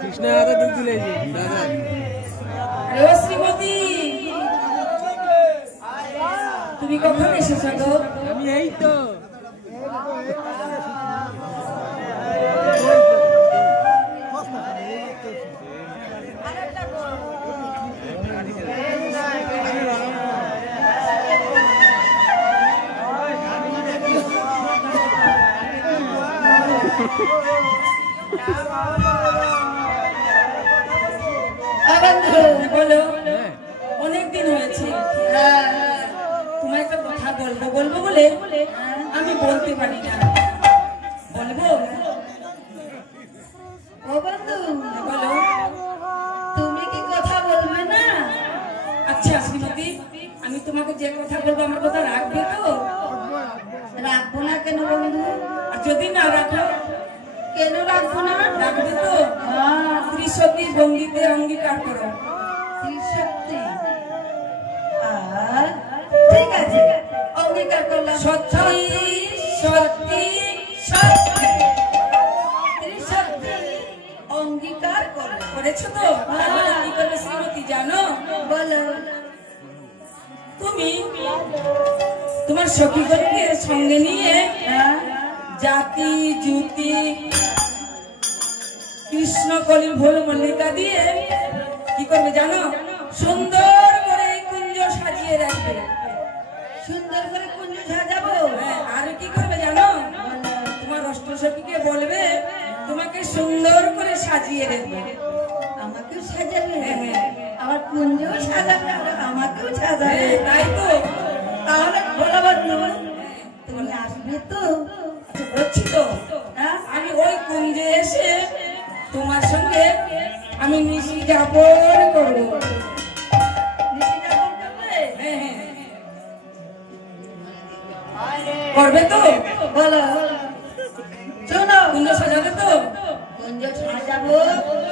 कृष्णा आता दूध दिले दादा रे श्रीमती তুমি কখন এসেছো গো? আমি এই তো বলো অনেক দিন হয়েছে তোমায় একটা কথা বলবো বলে আমি বলতে পারি না বলবো ও বন্ধু, বলো। তুমি কি কথা বলবে না? আচ্ছা শ্রীমতী, আমি তোমাকে যে কথা বলবো আমার কথা রাখবে তো? রাখবো না কেন বন্ধু? আর যদি না রাখো? কেন রাখবো না? রাখবে তো? ত্রিশতী বন্দিতে অঙ্গীকার করো। সত্যি? ঠিক আছে, অঙ্গীকার করলাম। সত্যি সত্যি সত্যি ত্রিশক্তি অঙ্গীকার করলাম। করেছো তো? তাহলে কি করবে শ্রীমতী জানো? বলো। তুমি তোমার সখীগণকে সঙ্গে নিয়ে জাতি জুতি কৃষ্ণ কলি ভোল মল্লিকা দিয়ে কি করবে জানো? সুন্দর করে এই কুঞ্জ সাজিয়ে রাখবে। সুন্দর করে কুঞ্জ সাজাবো? হ্যাঁ, আর কি করবে জানো? তোমার অষ্টসখীকে বলবে তোমাকে সুন্দর করে সাজিয়ে রাখবে। আমাকেও সাজাবে? হ্যাঁ। আমার কুঞ্জও সাজাবে, আমাকেও সাজাবে। তাই তো? তাহলে বলো বন্ধু, তুমি আসবে তো? বলছি তো, হ্যাঁ? আমি ওই কুঞ্জে এসে তোমার সঙ্গে আমি নিশি যাপন করবো। নিশি যাপন করবে? হ্যাঁ, করবে তো? বলো। শোনো, কুঞ্জ সাজাবে তো? কুঞ্জ সাজাবো,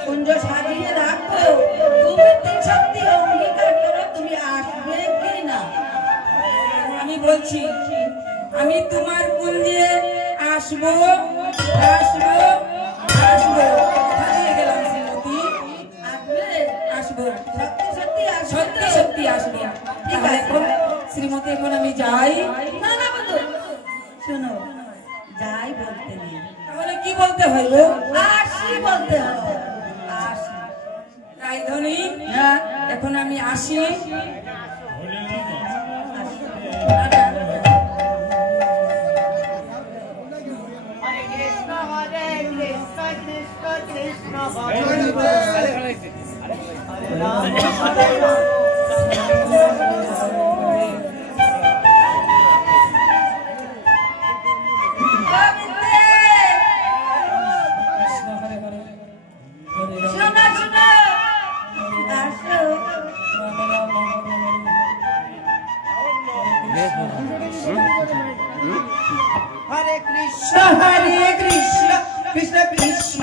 কুঞ্জ সাজিয়ে রাখবো। তুমি ত্রিশক্তি অঙ্গীকার করো, তুমি আসবে কি না? আমি বলছি, আমি তোমার কুঞ্জে আসবো আসবো আসবো। কোথা দিয়ে গেলাম শ্রীমতী? আসবে? আসবো, সত্যি সত্যি আসবে? সত্যি সত্যি আসবো। ঠিক তাহলে আছে। এখন শ্রীমতী, এখন আমি যাই। না না বন্ধু, শোনো, যাই বলতে নেই, তাহলে কি বলতে হইব? আসি বলতে হবে। আসি। রায়ধনী, হ্যাঁ, এখন আমি আসি। আসি। শোনো শোনো, আসো। हरे कृष्ण कृष्ण कृष्ण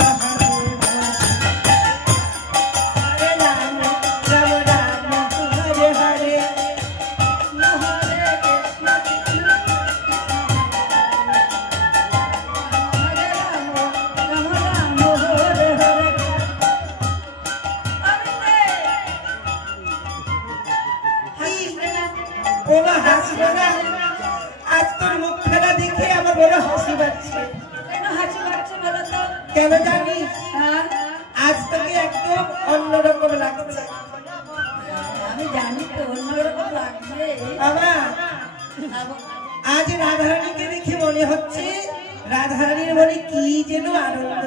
हरे राम राम राम हरे हरे ওমা হাসবে না, আজ তোর মুখ ফেলা দেখে আমার বড় হাসি পাচ্ছে। কেন হাসি পাচ্ছে বলো তো? কেন জানিস? হ্যাঁ, আজ তোকে একদম অন্যরকম লাগছে। আমি জানি তো অন্যরকম লাগবে। বাবা, আজ রাধারানীকে দেখে মনে হচ্ছে রাধারানীর মনে কি যেন আনন্দ,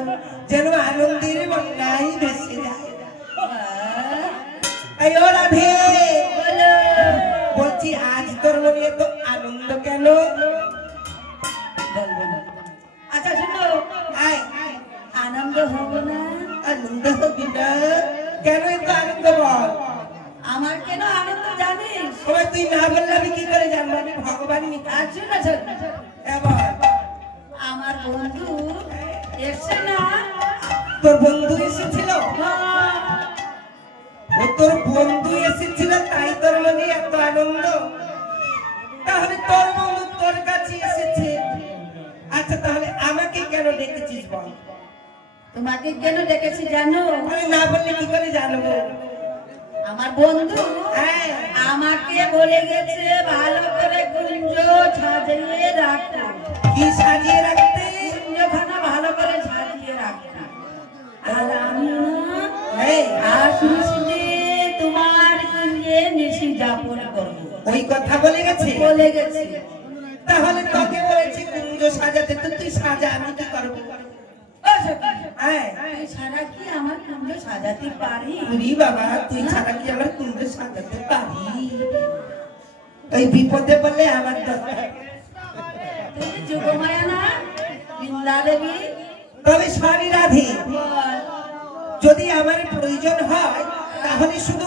যেন আনন্দের বন্যায় ভেসে যায়। এই ও রাধে, বলো। বলছি আজ তোর মনে এত আনন্দ কেন? বলবো না। আচ্ছা শোনো, আয়, আনন্দ হবো না? আনন্দ হবি না কেন? এত আনন্দ বল। আমার কেন আনন্দ জানিস? ওই তুই না বললে আমি কি করে জানবো? আমি ভগবানই। আর শোনো শোনো, এবার আমার বন্ধু এসে না, তোর বন্ধু এসেছিল? হ্যাঁ, ও তোর বন্ধু এসেছিল তাই তোর মনে এত আনন্দ? তাহলে তোর বন্ধু তোর কাছে এসেছে। আচ্ছা তাহলে আমাকে কেন ডেকেছিস বল? তোমাকে কেন ডেকেছি জানো? আমি না বললে কি করে জানবো? আমার বন্ধু হ্যাঁ, আমাকে বলে গেছে ভালো করে কুঞ্জ সাজিয়ে রাখতে। কি সাজিয়ে রাখতে? কুঞ্জখানা ভালো করে সাজিয়ে রাখতে। আর আমি না, এই, আজ নিশিতে তোমার কুঞ্জে নিশি যাপন করবো ওই কথা বলে গেছে? বলে গেছে। তাহলে তোকে বলেছি কুঞ্জ সাজাতে, তো তুই সাজা, আমি কি করবো? ও সখী, হ্যাঁ, তুই ছাড়া কি আমার কুঞ্জ সাজাতে পারি? উরি বাবা, তুই ছাড়া কি আমার কুঞ্জ সাজাতে পারি? ওই বিপদে বললে আমার দরকার। তুমি যোগমায়া না, বৃন্দা দেবী? তবে স্বামী রাধে, যদি আমার প্রয়োজন হয় তাহলে শুধু